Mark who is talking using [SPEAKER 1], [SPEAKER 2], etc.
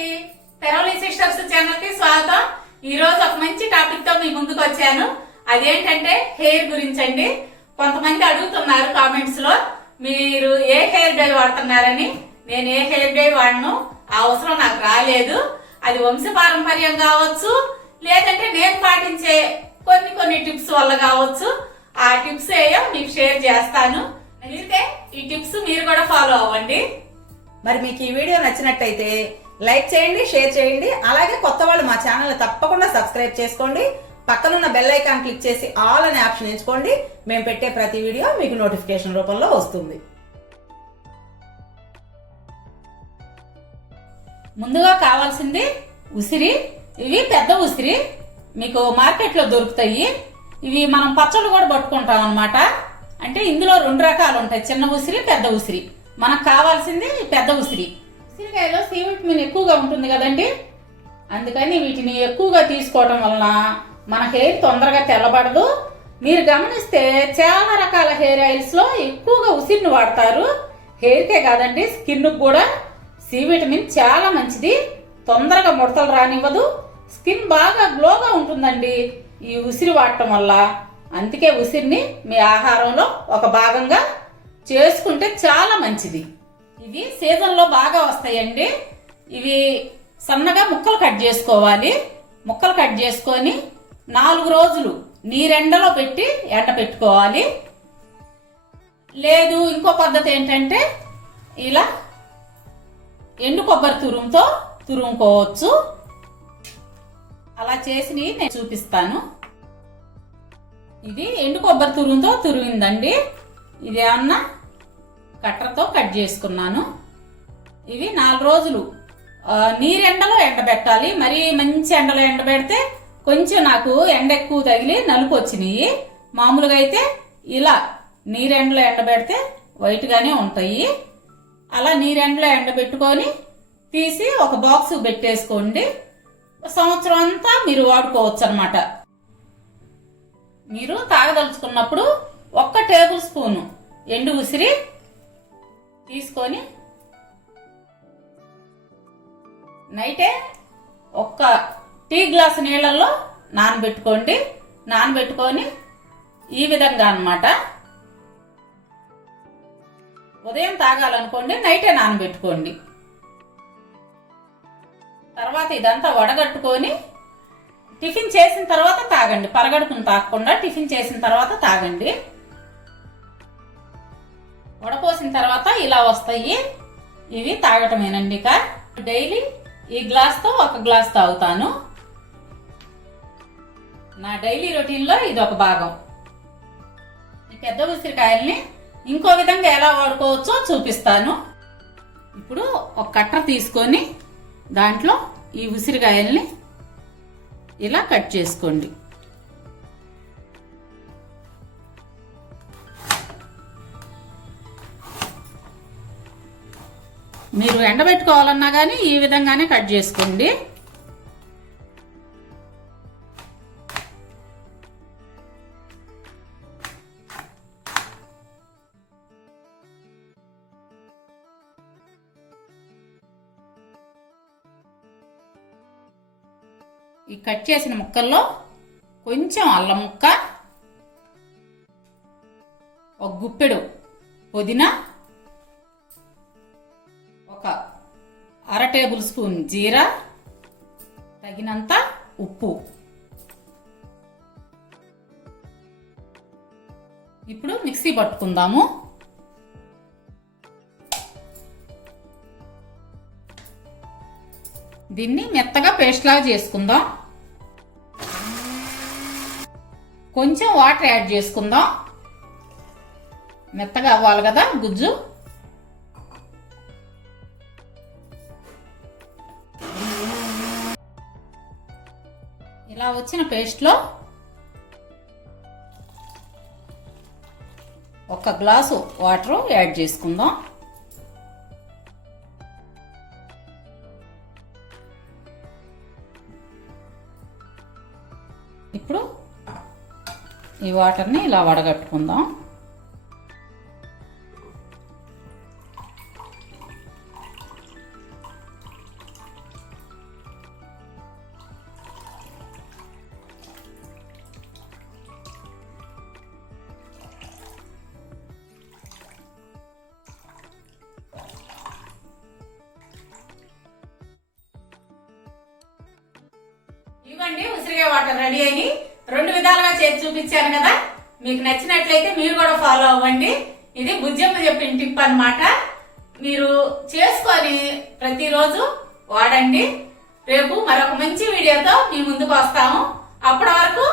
[SPEAKER 1] అందరికి తెరవలి సిస్టర్స్ ఛానల్కి స్వాగతం. ఈ రోజు ఒక మంచి టాపిక్తో మీ ముందుకు వచ్చాను. అదేంటంటే హెయిర్ గురించి అండి కొంతమంది అడుగుతున్నారు కామెంట్స్లో మీరు ఏ హెయిర్ డై వాడుతున్నారని? నేను ఏ హెయిర్ డై వాడను? ఆ అవసరం నాకు రాలేదు. అది వంశపారంపర్యం కావచ్చు లేదంటే నేను పాటించే కొన్ని కొన్ని టిప్స్ వల్ల కావచ్చు. ఆ టిప్స్ ఏయో మీకు షేర్ చేస్తాను. అయితే ఈ టిప్స్ మీరు కూడా ఫాలో అవ్వండి.
[SPEAKER 2] మరి మీకు ఈ వీడియో నచ్చినట్టయితే లైక్ చేయండి షేర్ చేయండి. అలాగే కొత్త వాళ్ళు మా ఛానల్ తప్పకుండా సబ్స్క్రైబ్ చేసుకోండి. పక్కనున్న బెల్ ఐకాన్ క్లిక్ చేసి ఆల్ అనే ఆప్షన్ ఎంచుకోండి. మేము పెట్టే ప్రతి వీడియో మీకు నోటిఫికేషన్ రూపంలో వస్తుంది.
[SPEAKER 1] ముందుగా కావాల్సింది ఉసిరి. ఇవి పెద్ద ఉసిరి. మీకు మార్కెట్లో దొరుకుతాయి. ఇవి మనం పచ్చళ్ళు కూడా పట్టుకుంటాం అన్నమాట. అంటే ఇందులో రెండు రకాలు ఉంటాయి. చిన్న ఉసిరి పెద్ద ఉసిరి. మనకు కావాల్సింది పెద్ద ఉసిరి. ఉసిరికాయలో సి విటమిన్ ఎక్కువగా ఉంటుంది కదండి? అందుకని వీటిని ఎక్కువగా తీసుకోవటం వలన మన హెయిర్ తొందరగా తెల్లబడదు. మీరు గమనిస్తే చాలా రకాల హెయిర్ ఆయిల్స్లో ఎక్కువగా ఉసిరిని వాడతారు. హెయిర్కే కాదండి స్కిన్కు కూడా. సి విటమిన్ చాలా మంచిది. తొందరగా ముడతలు రానివ్వదు. స్కిన్ బాగా గ్లోగా ఉంటుందండి ఈ ఉసిరి వాడటం వల్ల. అందుకే ఉసిరిని మీ ఆహారంలో ఒక భాగంగా చేసుకుంటే చాలా మంచిది. ఇవి సీజన్లో బాగా వస్తాయండి. ఇవి సన్నగా ముక్కలు కట్ చేసుకోవాలి. ముక్కలు కట్ చేసుకొని నాలుగు రోజులు నీరెండలో పెట్టి ఎండ పెట్టుకోవాలి. లేదు ఇంకో పద్ధతి ఏంటంటే ఇలా ఎండు కొబ్బరి తురుముతో తురుముకోవచ్చు. అలా చేసి నేను చూపిస్తాను. ఇది ఎండు కొబ్బరి తురుముతో తురిగిందండి. ఇది ఏమన్నా కట్టరతో కట్ చేసుకున్నాను. ఇవి నాలుగు రోజులు. నీరెండలో ఎండబెట్టాలి. మరి మంచి ఎండలో ఎండబెడితే కొంచెం నాకు ఎండ ఎక్కువ తగిలి నలుపు వచ్చినాయి. మామూలుగా అయితే ఇలా నీరెండలో ఎండబెడితే వైట్గానే ఉంటాయి. అలా నీరెండలో ఎండబెట్టుకొని తీసి ఒక బాక్స్ పెట్టేసుకోండి. సంవత్సరం అంతా మీరు వాడుకోవచ్చు అనమాట మీరు తాగదలుచుకున్నప్పుడు ఒక్క టేబుల్ స్పూను ఎండు ఉసిరి తీసుకొని నైటే ఒక్క టీ గ్లాస్ నీళ్ళల్లో నానబెట్టుకోండి. నానబెట్టుకొని ఈ విధంగా అనమాట ఉదయం తాగాలనుకోండి నైటే నానబెట్టుకోండి. తర్వాత ఇదంతా వడగట్టుకొని టిఫిన్ చేసిన తర్వాత తాగండి. పరగడుకుని తాగకుండా టిఫిన్ చేసిన తర్వాత తాగండి. వడపోసిన తర్వాత ఇలా వస్తాయి. ఇవి తాగటమేనండి ఇక డైలీ ఈ గ్లాస్తో ఒక గ్లాస్ తాగుతాను. నా డైలీ రొటీన్లో ఇది ఒక భాగం. ఈ పెద్ద ఉసిరికాయల్ని ఇంకో విధంగా ఎలా వాడుకోవచ్చో చూపిస్తాను. ఇప్పుడు ఒక కట్టర్ తీసుకొని దాంట్లో ఈ ఉసిరికాయల్ని ఇలా కట్ చేసుకోండి. మీరు ఎండబెట్టుకోవాలన్నా కానీ ఈ విధంగానే కట్ చేసుకోండి. ఈ కట్ చేసిన ముక్కల్లో కొంచెం అల్లం ముక్క ఒక గుప్పెడు పుదీనా అర టేబుల్ స్పూన్ జీరా తగినంత ఉప్పు. ఇప్పుడు మిక్సీ పట్టుకుందాము. దీన్ని మెత్తగా పేస్ట్లాగా చేసుకుందాం. కొంచెం వాటర్ యాడ్ చేసుకుందాం. మెత్తగా అవ్వాలి కదా గుజ్జు. ఇలా వచ్చిన పేస్ట్లో ఒక గ్లాసు వాటరు యాడ్ చేసుకుందాం. ఇప్పుడు ఈ వాటర్ని ఇలా వడగట్టుకుందాం. బ్యాక్టీరియా వాటర్ రెడీ అని రెండు విధాలుగా చేసి చూపించాను కదా. మీకు నచ్చినట్లయితే మీరు కూడా ఫాలో అవ్వండి. ఇది బుజ్జమ్మ చెప్పిన టిప్ అన్నమాట. మీరు చేసుకొని ప్రతిరోజు వాడండి. రేపు మరొక మంచి వీడియోతో మీ ముందుకు వస్తాము. అప్పటి వరకు